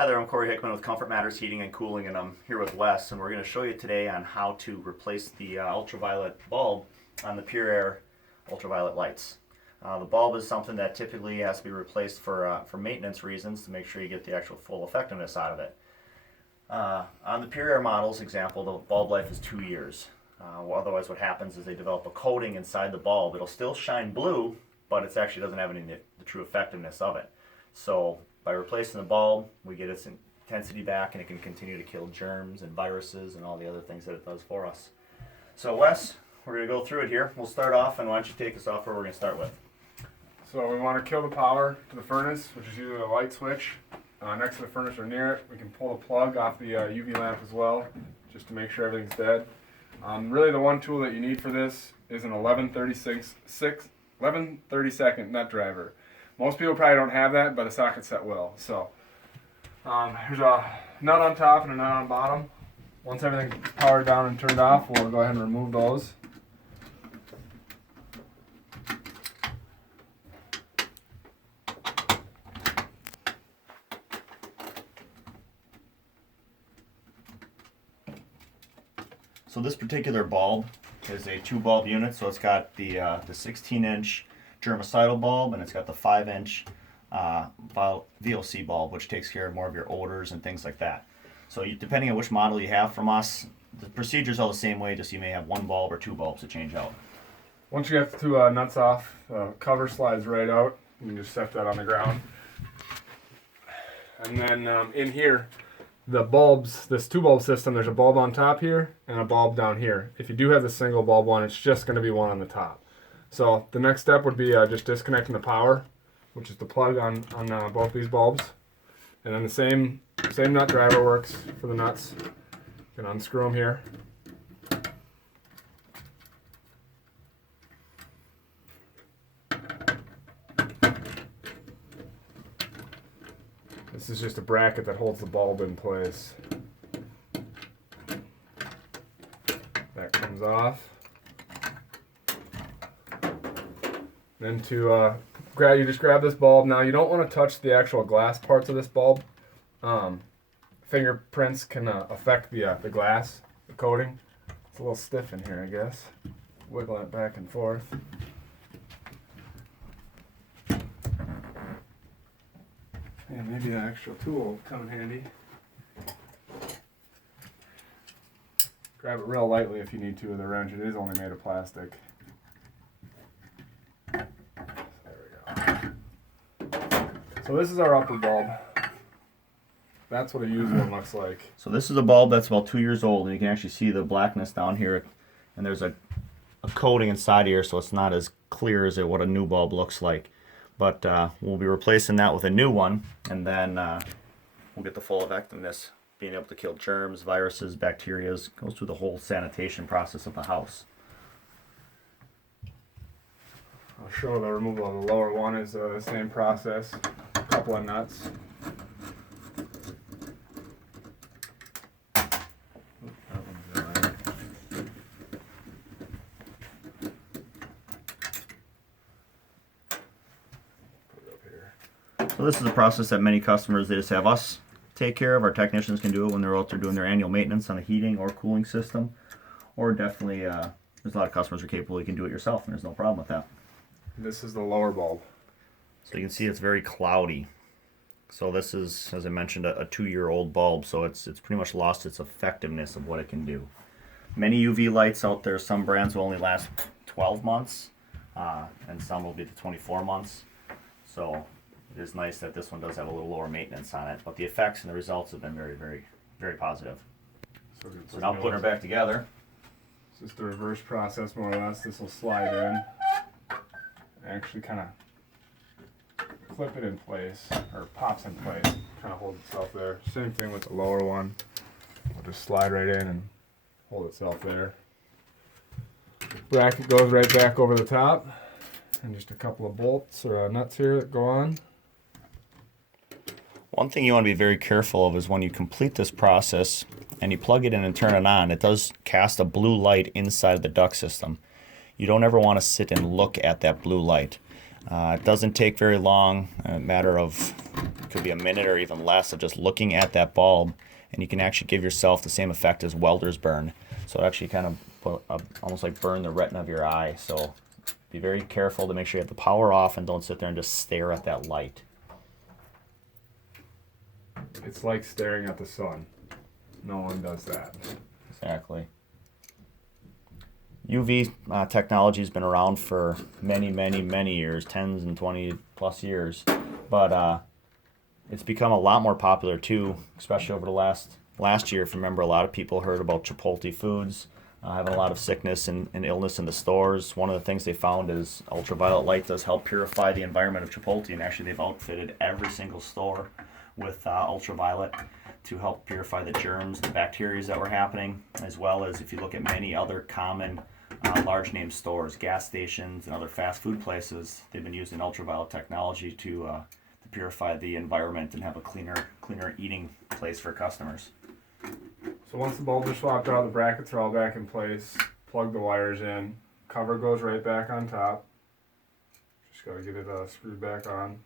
Hi there, I'm Corey Hickman with Comfort Matters Heating and Cooling, and I'm here with Wes, and we're going to show you today on how to replace the ultraviolet bulb on the PureAir ultraviolet lights. The bulb is something that typically has to be replaced for maintenance reasons to make sure you get the actual full effectiveness out of it. On the PureAir models example, the bulb life is 2 years. Otherwise what happens is they develop a coating inside the bulb. It'll still shine blue, but it actually doesn't have any of the true effectiveness of it. So by replacing the bulb, we get its intensity back, and it can continue to kill germs and viruses and all the other things that it does for us. So Wes, we're going to go through it here. We'll start off, and why don't you take us off where we're going to start with. So we want to kill the power to the furnace, which is usually a light switch. Next to the furnace or near it, we can pull the plug off the UV lamp as well, just to make sure everything's dead. Really the one tool that you need for this is an 11/32 nut driver. Most people probably don't have that, but a socket set will. So here's a nut on top and a nut on bottom. Once everything's powered down and turned off, we'll go ahead and remove those. So this particular bulb is a 2-bulb unit, so it's got the 16-inch germicidal bulb, and it's got the 5-inch VOC bulb, which takes care of more of your odors and things like that. So depending on which model you have from us, the procedure's all the same way, just you may have 1 bulb or 2 bulbs to change out. Once you get the 2 nuts off, the cover slides right out. You can just set that on the ground. And then in here, the bulbs, this 2-bulb system, there's a bulb on top here and a bulb down here. If you do have the single bulb one, it's just going to be one on the top. So the next step would be just disconnecting the power, which is the plug on both these bulbs. And then the same nut driver works for the nuts. You can unscrew them here. This is just a bracket that holds the bulb in place. That comes off. Then you just grab this bulb. Now you don't want to touch the actual glass parts of this bulb. Fingerprints can affect the glass, the coating. It's a little stiff in here, I guess. Wiggle it back and forth. Yeah, maybe an actual tool will come in handy. Grab it real lightly if you need to with a wrench. It is only made of plastic. So this is our upper bulb. That's what a used one looks like. So this is a bulb that's about 2 years old, and you can actually see the blackness down here, and there's a coating inside here, so it's not as clear as what a new bulb looks like. But we'll be replacing that with a new one, and then we'll get the full effectiveness, being able to kill germs, viruses, bacteria, goes through the whole sanitation process of the house. I'll show the removal of the lower one is the same process. A couple of nuts. So this is a process that many customers, they just have us take care of. Our technicians can do it when they're out there doing their annual maintenance on a heating or cooling system. Or definitely, there's a lot of customers who are capable, you can do it yourself, and there's no problem with that. This is the lower bulb. So you can see it's very cloudy. So this is, as I mentioned, a 2-year-old bulb, so it's pretty much lost its effectiveness of what it can do. Many UV lights out there, some brands will only last 12 months, and some will be to 24 months. So it is nice that this one does have a little lower maintenance on it, but the effects and the results have been very, very, very positive. So now putting her back together. It's just the reverse process, more or less. This will slide in. Actually kind of clip it in place, or pops in place, kind of holds itself there. Same thing with the lower one. We'll just slide right in and hold itself there. Bracket goes right back over the top, and just a couple of bolts or nuts here that go on. One thing you want to be very careful of is when you complete this process and you plug it in and turn it on, it does cast a blue light inside the duct system. You don't ever want to sit and look at that blue light. It doesn't take very long, a matter of, it could be a minute or even less of just looking at that bulb, and you can actually give yourself the same effect as welder's burn. So it actually kind of almost like burn the retina of your eye. So be very careful to make sure you have the power off and don't sit there and just stare at that light. It's like staring at the sun. No one does that. Exactly. UV technology has been around for many years, 10s and 20 plus years, but it's become a lot more popular too, especially over the last year. If you remember, a lot of people heard about Chipotle foods having a lot of sickness and illness in the stores. One of the things they found is ultraviolet light does help purify the environment of Chipotle, and actually they've outfitted every single store with ultraviolet to help purify the germs, the bacteria that were happening, as well as if you look at many other common large name stores, gas stations, and other fast food places, they've been using ultraviolet technology to purify the environment and have a cleaner eating place for customers. So once the bulbs are swapped out, the brackets are all back in place. Plug the wires in. Cover goes right back on top. Just got to get it screwed back on.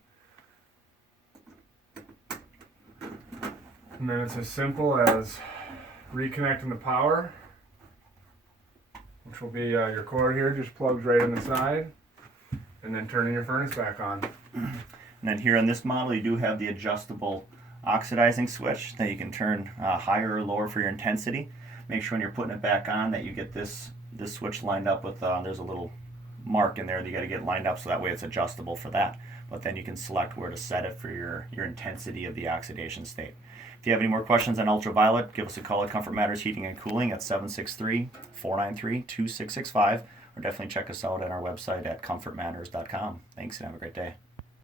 And then it's as simple as reconnecting the power, which will be your cord here, just plugs right in the side, and then turning your furnace back on. And then here on this model, you do have the adjustable oxidizing switch that you can turn higher or lower for your intensity. Make sure when you're putting it back on that you get this switch lined up with, there's a little mark in there that you got to get lined up so that way it's adjustable for that. But then you can select where to set it for your intensity of the oxidation state. If you have any more questions on ultraviolet, give us a call at Comfort Matters Heating and Cooling at 763-493-2665, or definitely check us out at our website at comfortmatters.com. Thanks and have a great day.